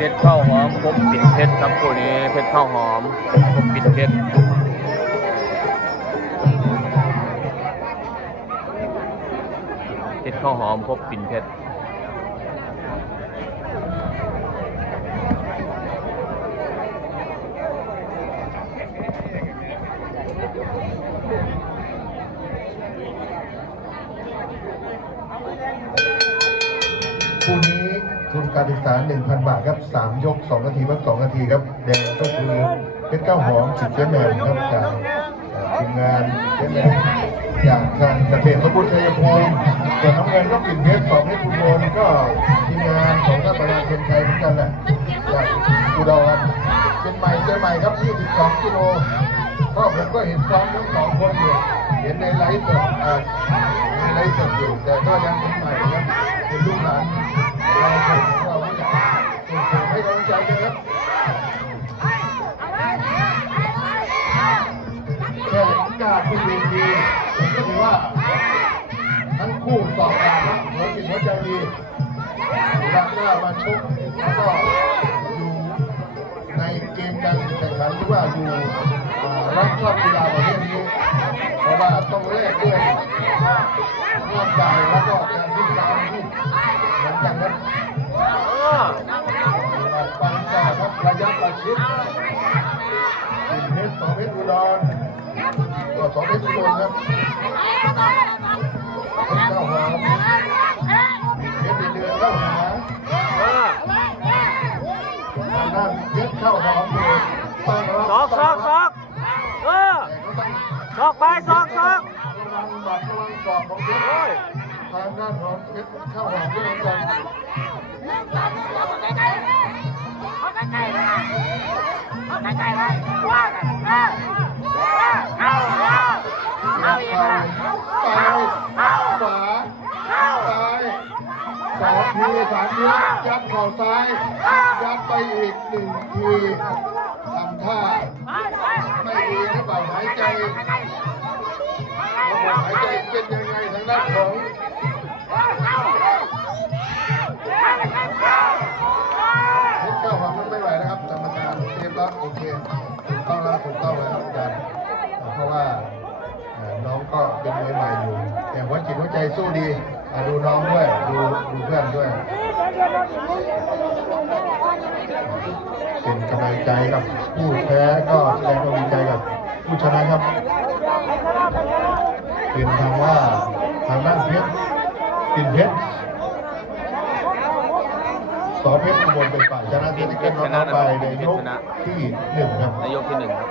พชรข้าวหอมพบปิ่นเพชรครับคู่นี้เพชรข้าวหอมพบปิ่นเพชรเพชรข้าวหอมพบปิ่นเพชรคู่นี้ ทุนการศึกษา 1,000 บาทครับ 3 ยก 2 นาทีวัด2นาทีครับ แดงก็คือเพชรเก้าหอมสิทธิ์เจ๊แม่ครับจากทีมงานเจ๊แม่จากทางเกษตรสมบูรณ์ชัยภูมิส่วนน้ำเงินก็ปิ่นเพชรสองเพชรคุณโนนก็ทีมงานของท่านประธานเชียงชัยเหมือนกันแหละจากอุดรเป็นใหม่เจอใหม่ครับ22กิโลก็ผมก็เห็นซ้อมทั้งสองคนอยู่เห็นในไลฟ์สดในไลฟ์สดอยู่แต่ก็ยังเป็นใหม่ครับเป็นลูกหลาน เราผมเราก็อยากส่งเสริมให้กำลังใจกันครับแค่กล้า ขึ้นเวทีผมก็ถือว่าทั้งคู่สอบผ่านครับหัวจิตหัวใจดีรักกล้ามาชกแล้วก็อยู่ในเกมการแข่งขันหรือว่าอยู่รักชอบกีฬาประเภทนี้เพราะว่าต้องแลกด้วยร่างกายแล้วก็การพิจาราที่เหมือนกันครับฟังต่อครับระยะประชิดเป็นเพชรสอเพชรอุดร ก็สองเพชรอุดรครับเพชรเก้าหอมเพชรเดือนเข้าหาทางด้านเพชรเข้าหอมเลยตั้งรับซอกซอกซอกเออแต่ก็ต้องซอกไปซอกซอกระวังบัตรระวังสอบของเพชรโอ้ยทางด้านของเพชรเข้าหอมด้วยเหมือนกัน ทีสามทียัดเข่าซ้าย ยัดไปอีกหนึ่งทีทำท่า ไม่ดีหรือเปล่าหายใจหายใจเป็นยังไงทางด้านของเพชรเก้าหอมมันไม่ไหวนะครับกรรมการเซฟแล้วโอเค น้องก็เป็นมือใหม่อยู่ แต่หัวจิตหัวใจสู้ดีดูน้องด้วย ดูดูเพื่อนด้วย เป็นกำลังใจกับผู้แพ้ก็แสดงความดีใจกับผู้ชนะครับเป็นทางว่าทางด้านเพชรปินเพชรสอเพชรอุบลเป็นฝ่ายชนะที่ได้เกินน้องไปในยกที่หนึ่งครับนยกที่หนึ่งครับ